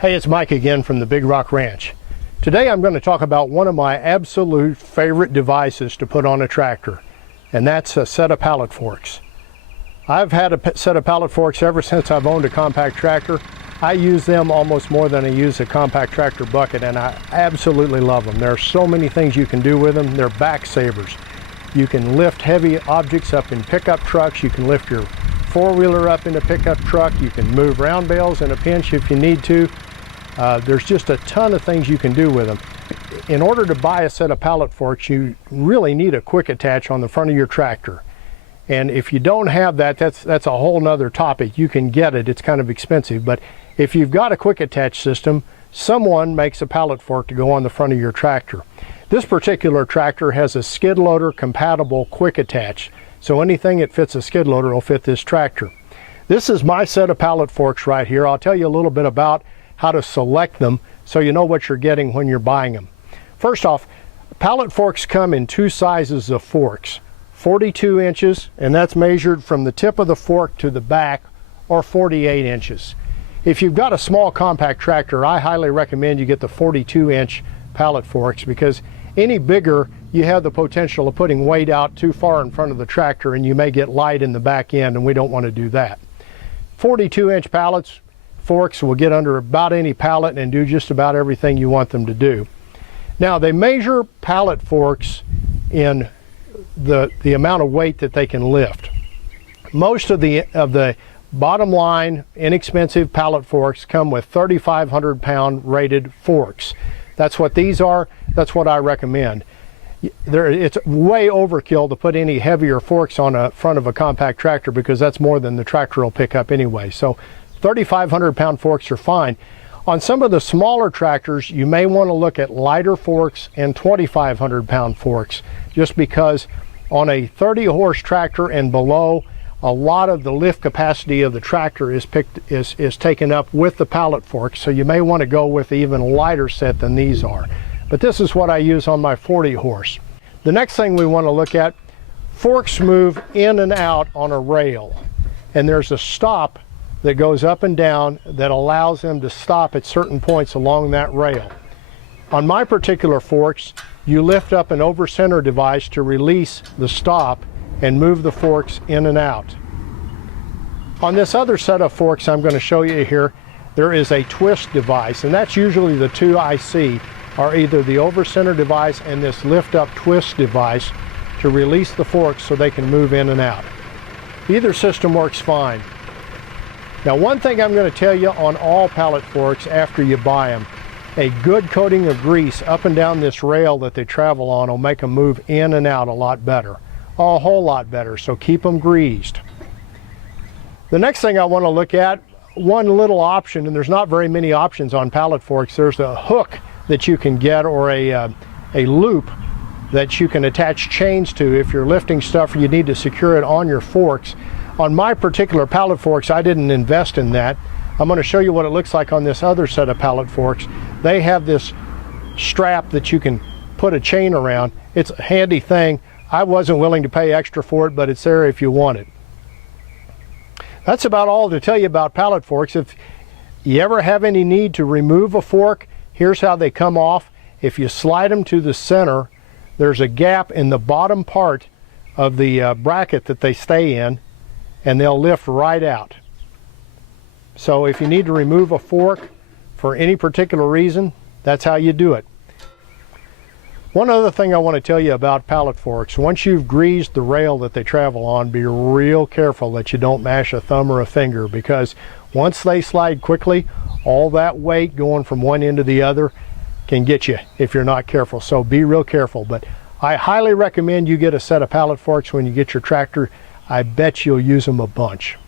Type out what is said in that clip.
Hey, it's Mike again from the Big Rock Ranch. Today I'm going to talk about one of my absolute favorite devices to put on a tractor, and that's a set of pallet forks. I've had a set of pallet forks ever since I've owned a compact tractor. I use them almost more than I use a compact tractor bucket, and I absolutely love them. There are so many things you can do with them. They're back savers. You can lift heavy objects up in pickup trucks. You can lift your four-wheeler up in a pickup truck. You can move round bales in a pinch if you need to. There's just a ton of things you can do with them. In order to buy a set of pallet forks, you really need a quick attach on the front of your tractor. And if you don't have that, that's a whole nother topic. You can get it, it's kind of expensive. But if you've got a quick attach system, someone makes a pallet fork to go on the front of your tractor. This particular tractor has a skid loader compatible quick attach. So anything that fits a skid loader will fit this tractor. This is my set of pallet forks right here. I'll tell you a little bit about how to select them so you know what you're getting when you're buying them. First off, pallet forks come in two sizes of forks. 42 inches, and that's measured from the tip of the fork to the back, or 48 inches. If you've got a small compact tractor, I highly recommend you get the 42-inch pallet forks, because any bigger, you have the potential of putting weight out too far in front of the tractor and you may get light in the back end, and we don't want to do that. 42-inch pallets forks will get under about any pallet and do just about everything you want them to do. Now, they measure pallet forks in the amount of weight that they can lift. Most of the bottom line inexpensive pallet forks come with 3,500 pound rated forks. That's what these are. That's what I recommend. It's way overkill to put any heavier forks on the front of a compact tractor, because that's more than the tractor will pick up anyway. So 3,500 pound forks are fine. On some of the smaller tractors, you may want to look at lighter forks and 2,500 pound forks, just because on a 30 horse tractor and below, a lot of the lift capacity of the tractor is taken up with the pallet forks. So you may want to go with an even lighter set than these are. But this is what I use on my 40 horse. The next thing we want to look at, forks move in and out on a rail, and there's a stop that goes up and down that allows them to stop at certain points along that rail. On my particular forks, you lift up an over-center device to release the stop and move the forks in and out. On this other set of forks I'm going to show you here, there is a twist device, and that's usually the two I see, are either the over-center device and this lift-up twist device to release the forks so they can move in and out. Either system works fine. Now, one thing I'm going to tell you on all pallet forks after you buy them, a good coating of grease up and down this rail that they travel on will make them move in and out a lot better, a whole lot better, so keep them greased. The next thing I want to look at, one little option, and there's not very many options on pallet forks, there's a hook that you can get, or a loop that you can attach chains to if you're lifting stuff or you need to secure it on your forks. On my particular pallet forks, I didn't invest in that. I'm going to show you what it looks like on this other set of pallet forks. They have this strap that you can put a chain around. It's a handy thing. I wasn't willing to pay extra for it, but it's there if you want it. That's about all to tell you about pallet forks. If you ever have any need to remove a fork, here's how they come off. If you slide them to the center, there's a gap in the bottom part of the bracket that they stay in, and they'll lift right out. So if you need to remove a fork for any particular reason, that's how you do it. One other thing I want to tell you about pallet forks, once you've greased the rail that they travel on, be real careful that you don't mash a thumb or a finger, because once they slide quickly, all that weight going from one end to the other can get you if you're not careful. So be real careful. But I highly recommend you get a set of pallet forks when you get your tractor. I bet you'll use them a bunch.